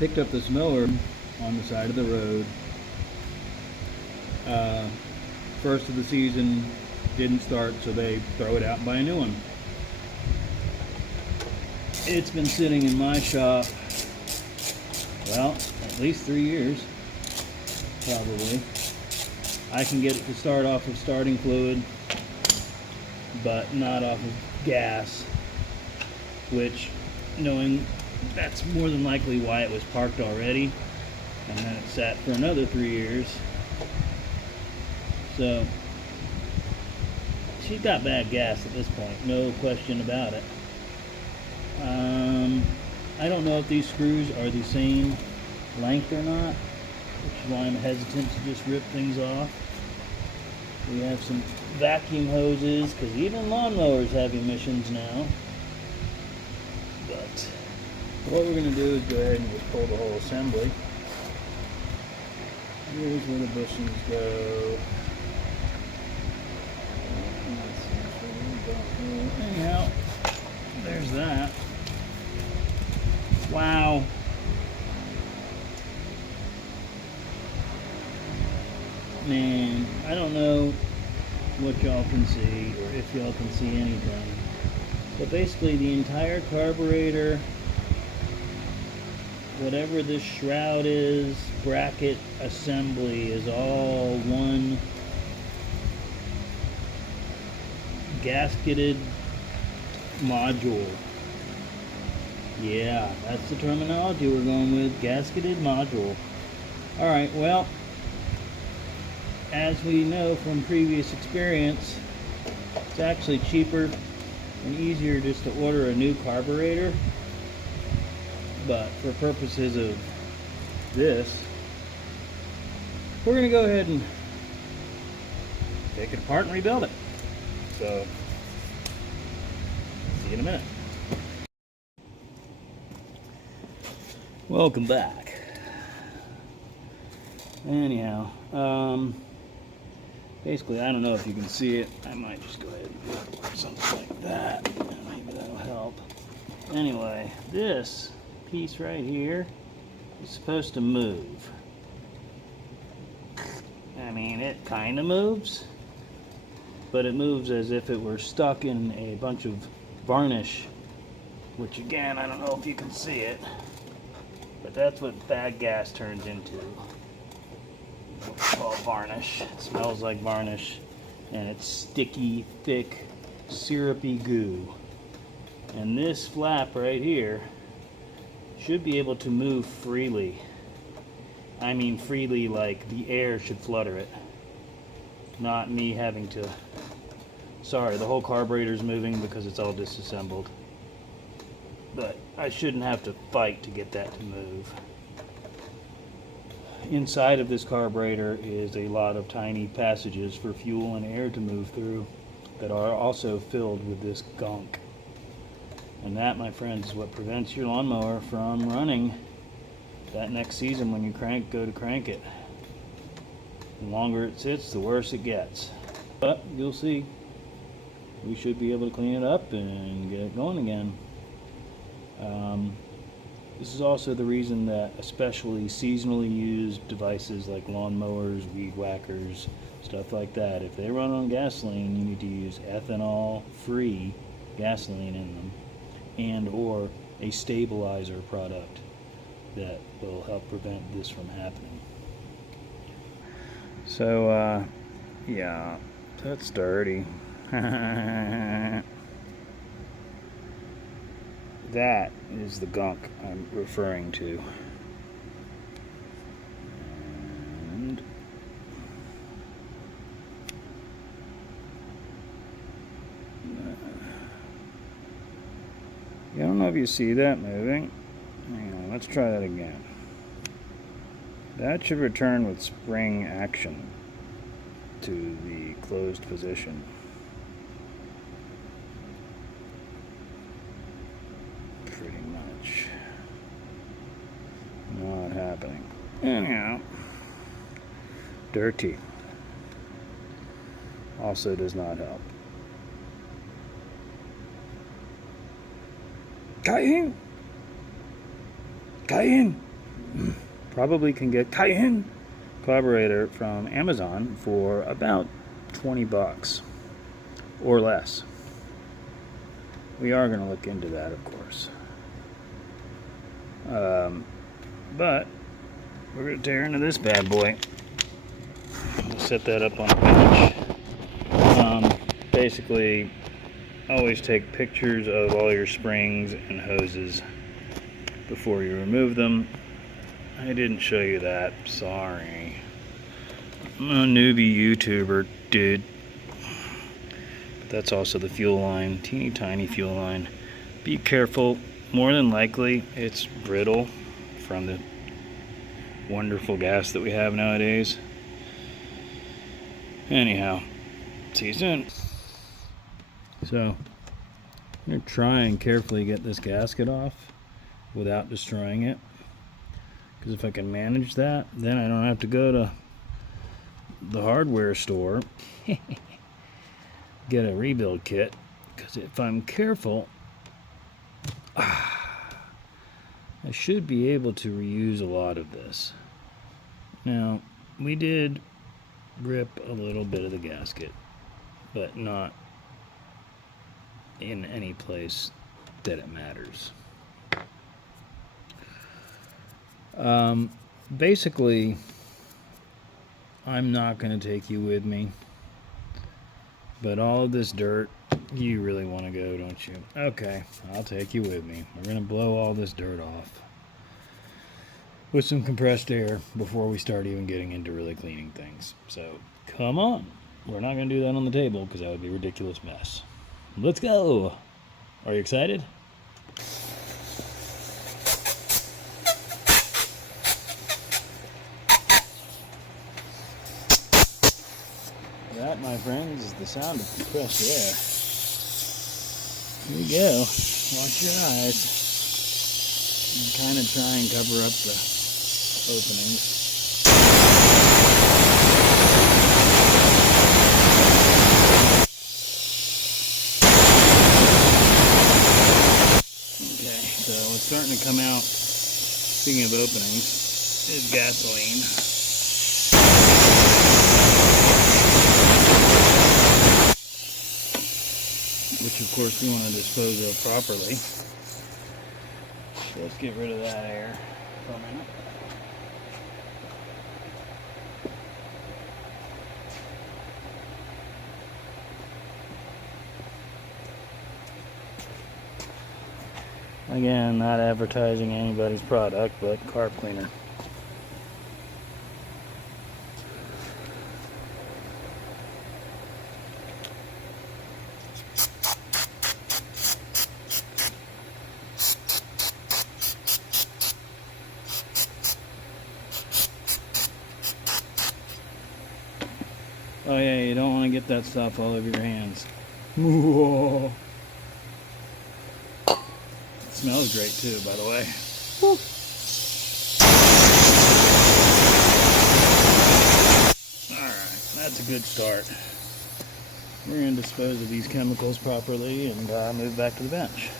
picked up this mower on the side of the road. First of the season, didn't start, so they throw it out and buy a new one. It's been sitting in my shop, well, at least 3 years, probably. I can get it to start off of starting fluid, but not off of gas, which, knowing that's more than likely why it was parked already, and then it sat for another 3 years. So she's got bad gas at this point, no question about it. I don't know if these screws are the same length or not, which is why I'm hesitant to just rip things off. We have some vacuum hoses, because even lawnmowers have emissions now. But what we're going to do is go ahead and just pull the whole assembly. Here's where the bushings go. Anyhow, there's that. Wow. Man, I don't know what y'all can see, or if y'all can see anything, but basically the entire carburetor, whatever this shroud is, bracket assembly, is all one gasketed module. Yeah, that's the terminology we're going with, gasketed module. Alright, well, as we know from previous experience, it's actually cheaper and easier just to order a new carburetor. But for purposes of this, we're going to go ahead and take it apart and rebuild it. So, see you in a minute. Welcome back. Anyhow, basically, I don't know if you can see it. I might just go ahead and do something like that. Maybe that'll help. Anyway, this piece right here is supposed to move. I mean, it kind of moves, but it moves as if it were stuck in a bunch of varnish, which again, I don't know if you can see it, but that's what bad gas turns into. It's called varnish. It smells like varnish, and it's sticky, thick, syrupy goo. And this flap right here should be able to move freely. I mean freely, like the air should flutter it, not me having to. Sorry, the whole carburetor's moving because it's all disassembled, but I shouldn't have to fight to get that to move. Inside of this carburetor is a lot of tiny passages for fuel and air to move through that are also filled with this gunk. And that, my friends, is what prevents your lawnmower from running that next season when you go to crank it. The longer it sits, the worse it gets. But you'll see, we should be able to clean it up and get it going again. This is also the reason that especially seasonally used devices like lawnmowers, weed whackers, stuff like that, if they run on gasoline, you need to use ethanol-free gasoline in them, and or a stabilizer product that will help prevent this from happening. So, yeah, that's dirty. That is the gunk I'm referring to. And I don't know if you see that moving. Hang on, let's try that again. That should return with spring action to the closed position. Pretty much. Not happening. Anyhow, dirty. Also does not help. Kain! Kain! probably can get Cayenne carburetor from Amazon for about 20 bucks or less. We are going to look into that, of course. But we're going to tear into this bad boy. We'll set that up on a bench. Basically, always take pictures of all your springs and hoses before you remove them. I didn't show you that. Sorry. I'm a newbie YouTuber, dude. But that's also the fuel line. Teeny tiny fuel line. Be careful. More than likely, it's brittle from the wonderful gas that we have nowadays. Anyhow, see you soon. So, I'm going to try and carefully get this gasket off without destroying it. Because if I can manage that, then I don't have to go to the hardware store, get a rebuild kit. Because if I'm careful, I should be able to reuse a lot of this. Now, we did rip a little bit of the gasket, but not in any place that it matters. Basically, I'm not going to take you with me, but all of this dirt, you really want to go, don't you? Okay, I'll take you with me. We're going to blow all this dirt off with some compressed air before we start even getting into really cleaning things. So, come on. We're not going to do that on the table because that would be a ridiculous mess. Let's go. Are you excited? That, my friends, is the sound of compressed air. Here we go. Watch your eyes. And kind of try and cover up the openings. Okay, so what's starting to come out, speaking of openings, is gasoline. Which of course we want to dispose of properly. So let's get rid of that air for a minute. Again, not advertising anybody's product, but carb cleaner. Oh yeah, you don't want to get that stuff all over your hands. Whoa. It smells great too, by the way. Woo. Alright, that's a good start. We're going to dispose of these chemicals properly and move back to the bench.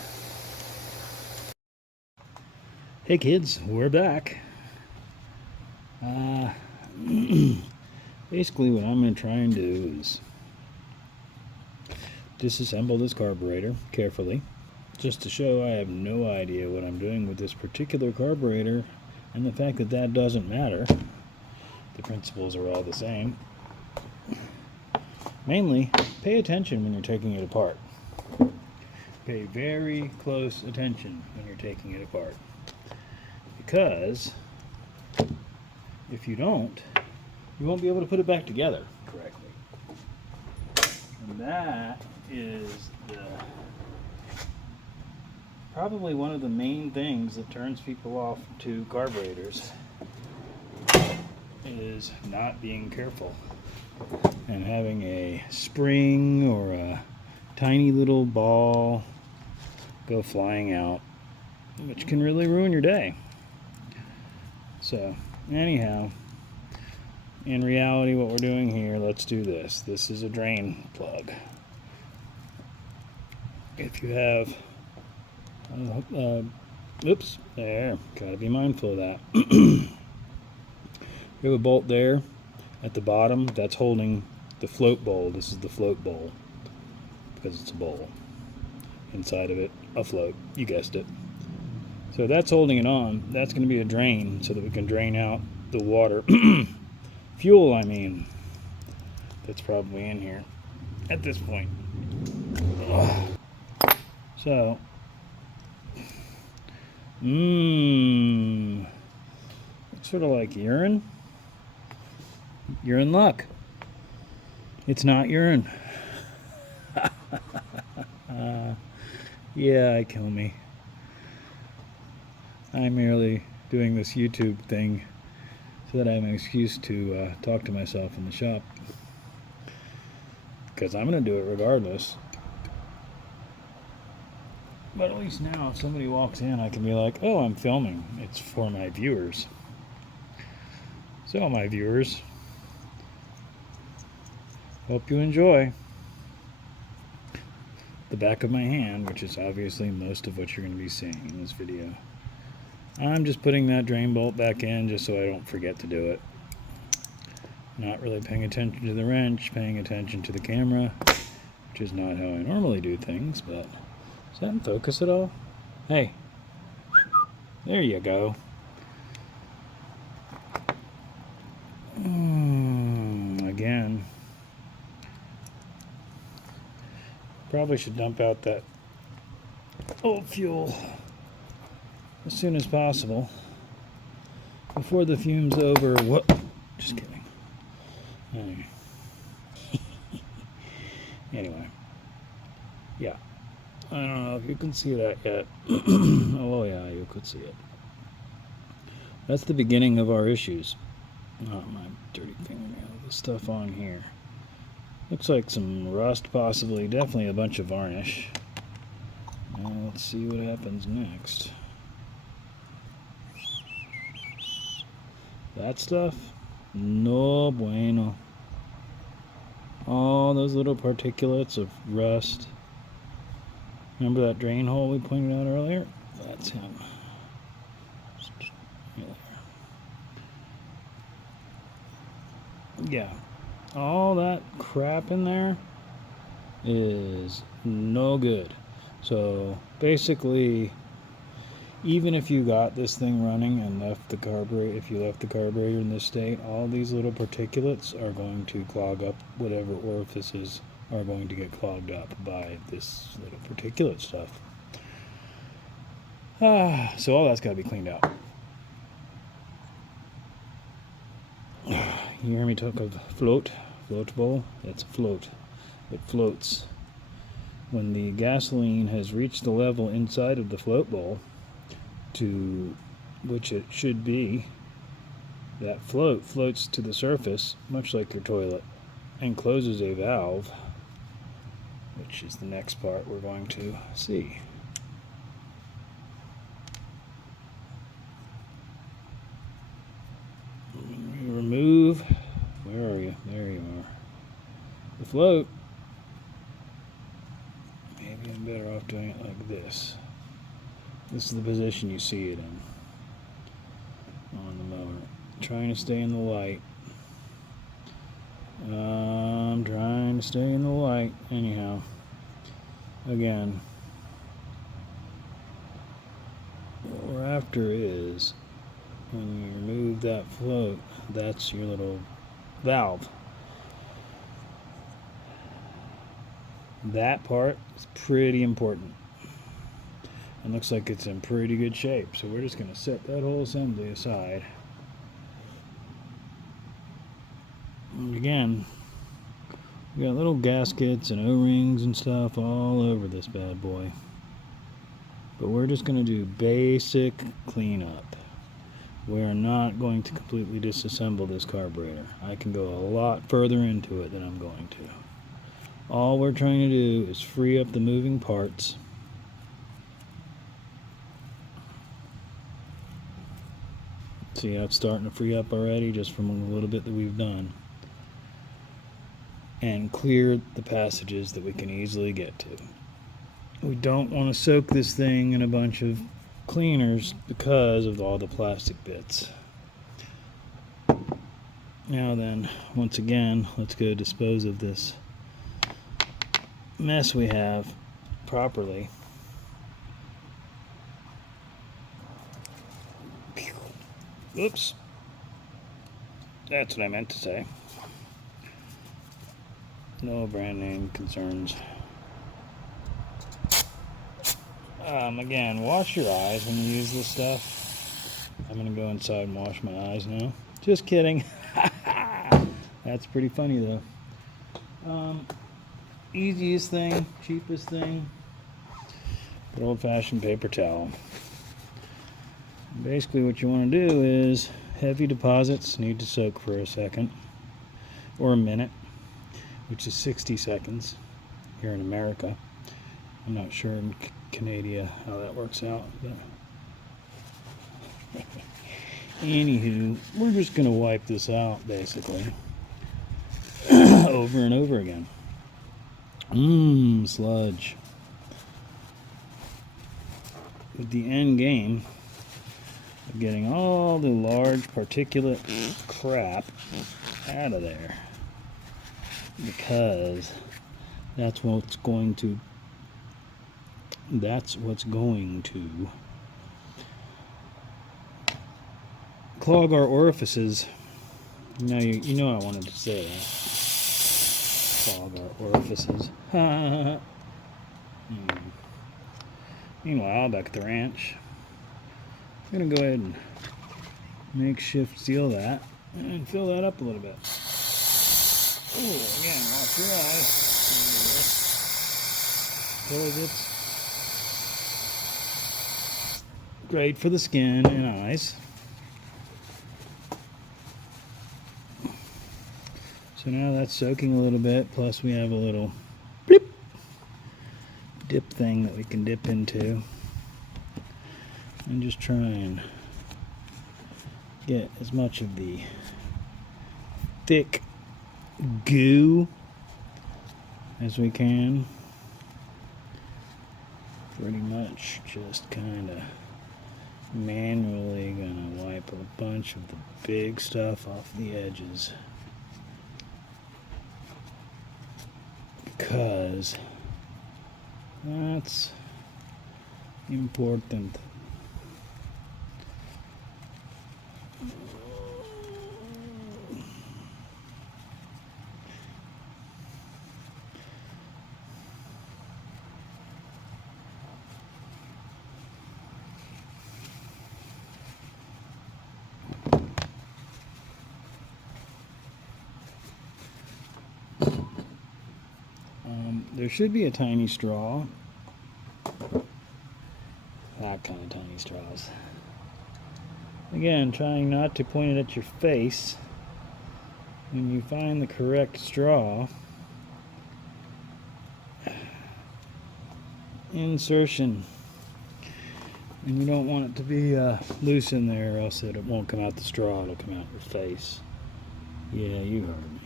Hey kids, we're back. Basically what I'm going to try and do is disassemble this carburetor carefully, just to show I have no idea what I'm doing with this particular carburetor, and the fact that that doesn't matter. The principles are all the same. Mainly, pay attention when you're taking it apart. Pay very close attention when you're taking it apart. Because if you don't, you won't be able to put it back together correctly. And that is probably one of the main things that turns people off to carburetors, is not being careful and having a spring or a tiny little ball go flying out, which can really ruin your day. So anyhow, in reality, what we're doing here, let's do this. This is a drain plug. If you have a Oops, there, gotta be mindful of that. We have a bolt there at the bottom that's holding the float bowl. This is the float bowl because it's a bowl. Inside of it, a float, you guessed it. So that's holding it on. That's going to be a drain so that we can drain out the water. Fuel, I mean. That's probably in here at this point. Ugh. So, looks sort of like urine. You're in luck. It's not urine. Yeah, kill me. I'm merely doing this YouTube thing so that I have an excuse to talk to myself in the shop. Because I'm going to do it regardless. But at least now, if somebody walks in, I can be like, oh, I'm filming. It's for my viewers. So, my viewers, hope you enjoy the back of my hand, which is obviously most of what you're going to be seeing in this video. I'm just putting that drain bolt back in just so I don't forget to do it. Not really paying attention to the wrench, paying attention to the camera, which is not how I normally do things, but is that in focus at all? Hey, there you go. Again, probably should dump out that old fuel as soon as possible before the fume's over. What? Just kidding. Anyway, yeah. I don't know if you can see that yet. Oh yeah, you could see it. That's the beginning of our issues. Not my dirty fingernail. The stuff on here looks like some rust, possibly. Definitely a bunch of varnish. Now let's see what happens next. That stuff, no bueno. All those little particulates of rust. Remember that drain hole we pointed out earlier? That's him. Yeah, all that crap in there is no good. So basically, even if you got this thing running and left the carburetor, if you left the carburetor in this state, all these little particulates are going to clog up whatever orifices are going to get clogged up by this little particulate stuff. So all that's got to be cleaned out. You hear me talk of float bowl? That's a float. It floats. When the gasoline has reached the level inside of the float bowl, to which it should be, that float floats to the surface, much like your toilet, and closes a valve, which is the next part we're going to see. Remove, where are you? There you are. The float. Maybe I'm better off doing it like this. This is the position you see it in on the mower. Trying to stay in the light. I'm trying to stay in the light. Anyhow, again, what we're after is when you remove that float, that's your little valve. That part is pretty important. It looks like it's in pretty good shape, so we're just going to set that whole assembly aside. And again, we got little gaskets and O-rings and stuff all over this bad boy. But we're just going to do basic cleanup. We're not going to completely disassemble this carburetor. I can go a lot further into it than I'm going to. All we're trying to do is free up the moving parts. See how it's starting to free up already just from a little bit that we've done. And clear the passages that we can easily get to. We don't want to soak this thing in a bunch of cleaners because of all the plastic bits. Now then, once again, let's go dispose of this mess we have properly. Oops. That's what I meant to say. No brand name concerns. Again, wash your eyes when you use this stuff. I'm gonna go inside and wash my eyes now. Just kidding. That's pretty funny though. Easiest thing, cheapest thing, good old-fashioned paper towel. Basically what you want to do is, heavy deposits need to soak for a second or a minute, which is 60 seconds here in America. I'm not sure in Canada how that works out, but anywho, we're just going to wipe this out basically over and over again. Sludge. With the end game of getting all the large particulate crap out of there, because that's what's going to clog our orifices. Now you know I wanted to say that. Clog our orifices. Meanwhile, back at the ranch, I'm going to go ahead and makeshift seal that and fill that up a little bit. Ooh, again, wash your eyes. Because it's great for the skin and eyes. So now that's soaking a little bit, plus we have a little blip dip thing that we can dip into and just try and get as much of the thick goo as we can. Pretty much just kind of manually gonna wipe a bunch of the big stuff off the edges, because that's important. There should be a tiny straw. That kind of tiny straws. Again, trying not to point it at your face. When you find the correct straw, insertion. And you don't want it to be loose in there, or else it won't come out the straw, it'll come out your face. Yeah, you heard me.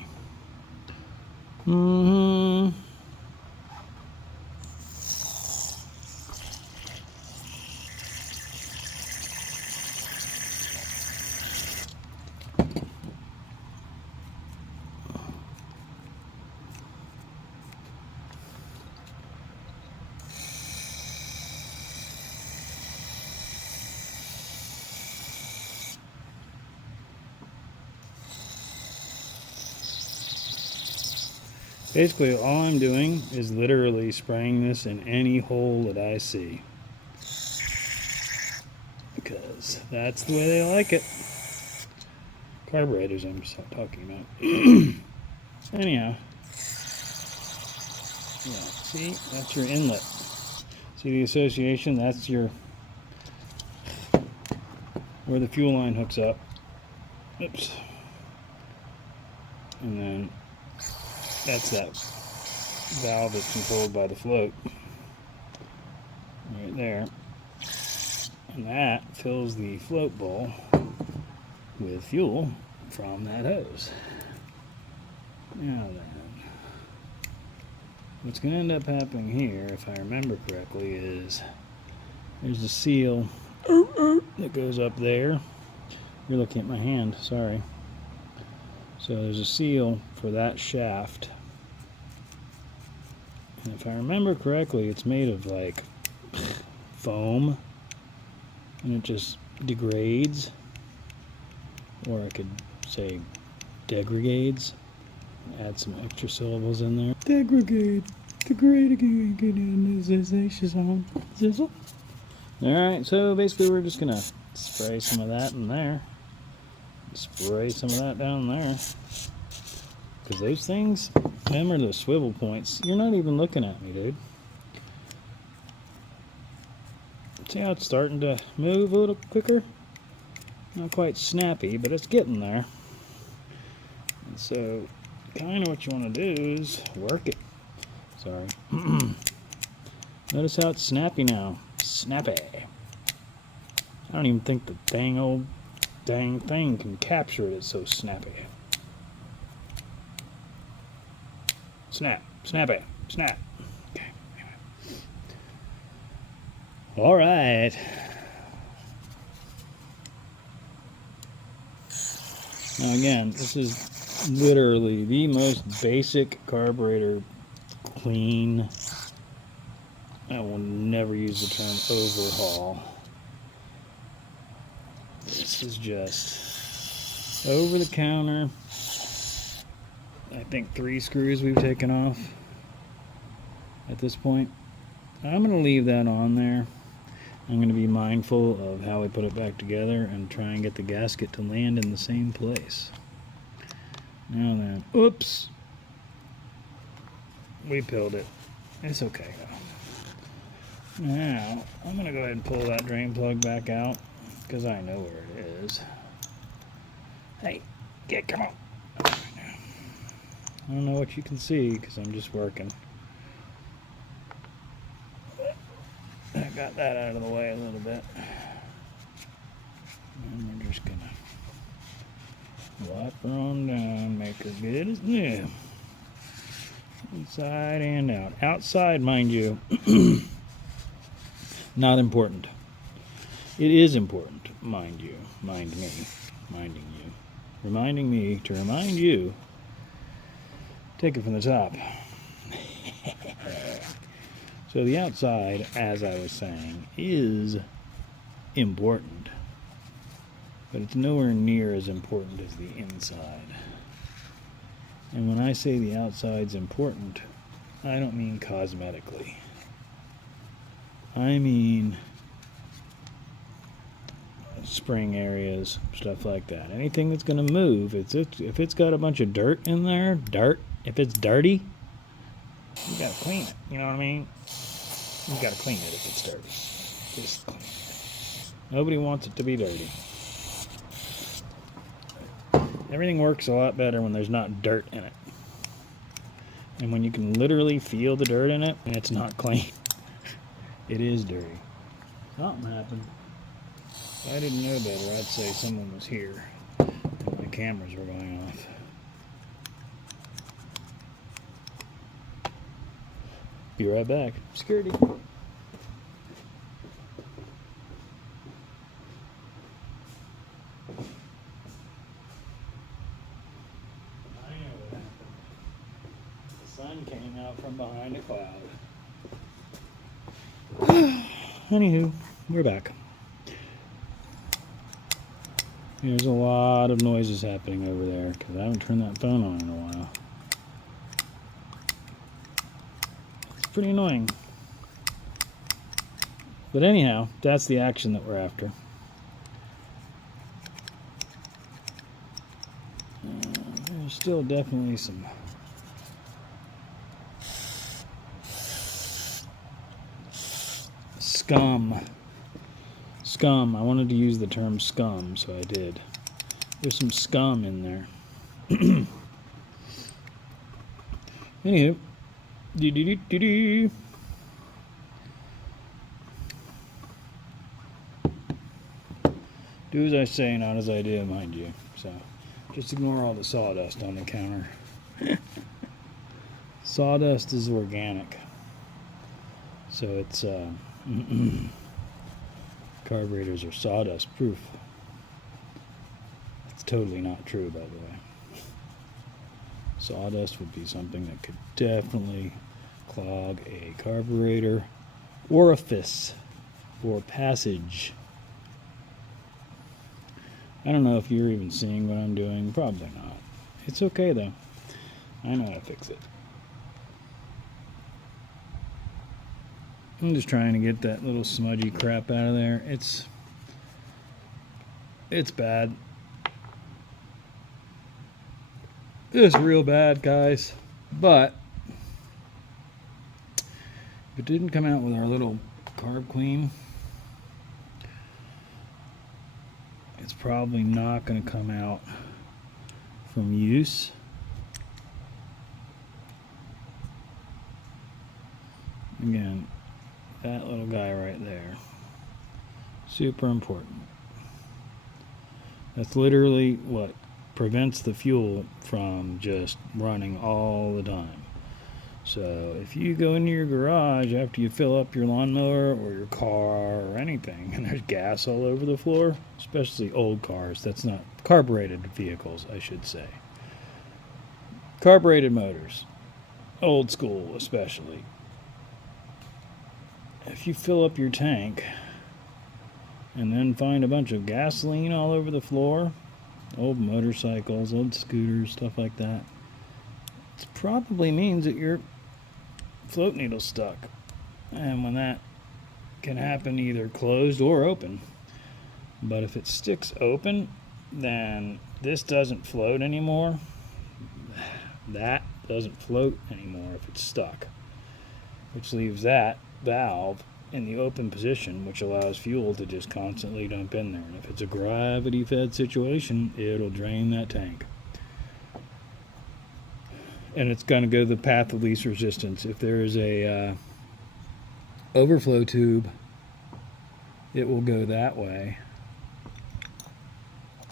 Basically, all I'm doing is literally spraying this in any hole that I see, because that's the way they like it. Carburetors I'm talking about. Anyhow, yeah, see, that's your inlet. See the association? That's your where the fuel line hooks up. Oops. And then that's that valve that's controlled by the float right there, and that fills the float bowl with fuel from that hose. Now then, what's going to end up happening here, if I remember correctly, is there's a seal that goes up there. You're looking at my hand, sorry. So there's a seal for that shaft. And if I remember correctly, it's made of like foam, and it just degrades, or I could say degrades. Add some extra syllables in there. Degrade. Zizzle. Alright, so basically we're just gonna spray some of that in there. Spray some of that down there. Because those things, remember those swivel points, you're not even looking at me, dude. See how it's starting to move a little quicker? Not quite snappy, but it's getting there. And so, kind of what you want to do is work it. Sorry. Notice how it's snappy now. Snappy. I don't even think the dang thing can capture it. It's so snappy. Snap. Snappy. Snap. Okay. All right. Now again, this is literally the most basic carburetor clean. I will never use the term overhaul. This is just over the counter. I think 3 screws we've taken off at this point. I'm going to leave that on there. I'm going to be mindful of how I put it back together and try and get the gasket to land in the same place. Now then, oops. We peeled it. It's okay though. Now, I'm going to go ahead and pull that drain plug back out because I know where it is. Hey, come on. I don't know what you can see because I'm just working. I got that out of the way a little bit. And we're just going to wipe her on down, make her good as new. Inside and out. Outside, mind you, not important. It is important, mind you, mind me, minding you. Reminding me to remind you, take it from the top. So the outside, as I was saying, is important. But it's nowhere near as important as the inside. And when I say the outside's important, I don't mean cosmetically. I mean spring areas, stuff like that. Anything that's going to move, if it's got a bunch of dirt in there, if it's dirty, you got to clean it. You know what I mean? You got to clean it if it's dirty. Just clean it. Nobody wants it to be dirty. Everything works a lot better when there's not dirt in it. And when you can literally feel the dirt in it and it's not clean. It is dirty. Something happened. If I didn't know better, I'd say someone was here and my cameras were going off. Be right back. Security. Came out from behind a cloud. Anywho, we're back. There's a lot of noises happening over there because I haven't turned that phone on in a while. It's pretty annoying. But anyhow, that's the action that we're after. There's still definitely some scum. I wanted to use the term scum, so I did. There's some scum in there. Anywho, do as I say, not as I do, mind you. So just ignore all the sawdust on the counter. Sawdust is organic, so it's Carburetors are sawdust proof. It's totally not true, by the way. Sawdust would be something that could definitely clog a carburetor orifice or passage. I don't know if you're even seeing what I'm doing. Probably not. It's okay though. I know how to fix it. I'm just trying to get that little smudgy crap out of there. It's bad. It's real bad, guys. But if it didn't come out with our little carb clean, it's probably not going to come out from use. Again, that little guy right there, super important. That's literally what prevents the fuel from just running all the time. So if you go into your garage after you fill up your lawnmower or your car or anything and there's gas all over the floor, especially old cars, that's not carbureted vehicles, I should say. Carbureted motors, old school especially. If you fill up your tank and then find a bunch of gasoline all over the floor, old motorcycles, old scooters, stuff like that, it probably means that your float needle's stuck. And when that can happen either closed or open. But if it sticks open, then this doesn't float anymore. That doesn't float anymore if it's stuck, which leaves that valve in the open position, which allows fuel to just constantly dump in there. And if it's a gravity fed situation, it'll drain that tank. And it's going to go the path of least resistance. If there is a overflow tube, it will go that way.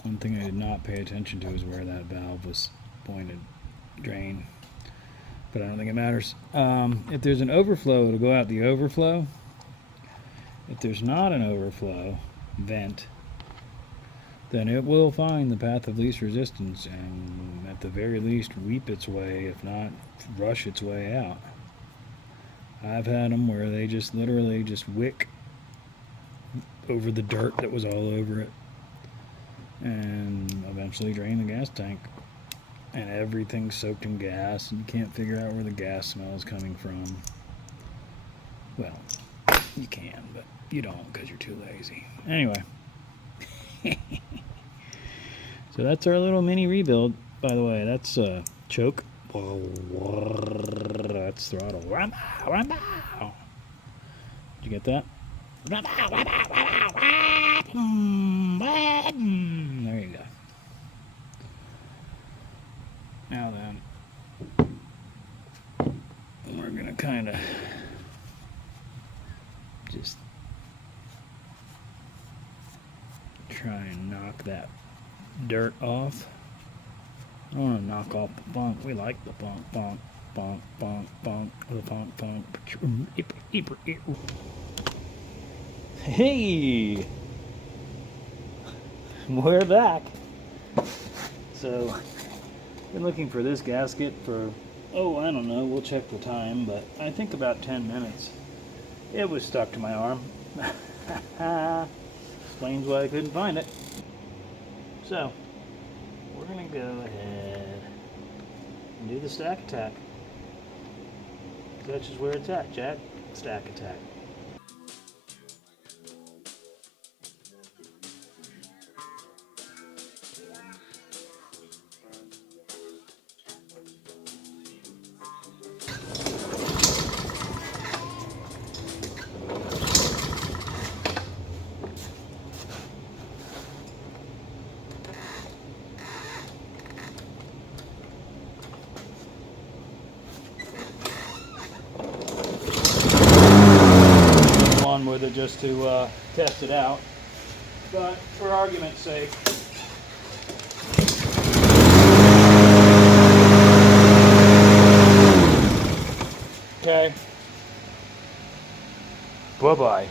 One thing I did not pay attention to is where that valve was pointed, drain. But I don't think it matters. If there's an overflow, it'll go out the overflow. If there's not an overflow vent, then it will find the path of least resistance and at the very least weep its way, if not rush its way out. I've had them where they just literally just wick over the dirt that was all over it and eventually drain the gas tank. And everything's soaked in gas, and you can't figure out where the gas smell is coming from. Well, you can, but you don't because you're too lazy. Anyway. So that's our little mini rebuild. By the way, that's choke. That's throttle. Did you get that? There you go. Now then, we're going to kind of just try and knock that dirt off. I want to knock off the funk. We like the funk, funk, funk, funk, funk, the funk, funk. Hey! We're back. So, been looking for this gasket for, I don't know, we'll check the time, but I think about 10 minutes. It was stuck to my arm. Explains why I couldn't find it. So, we're going to go ahead and do the stack attack. That's just where it's at, Jack. Stack attack. With it just to test it out, but for argument's sake, okay, bye-bye.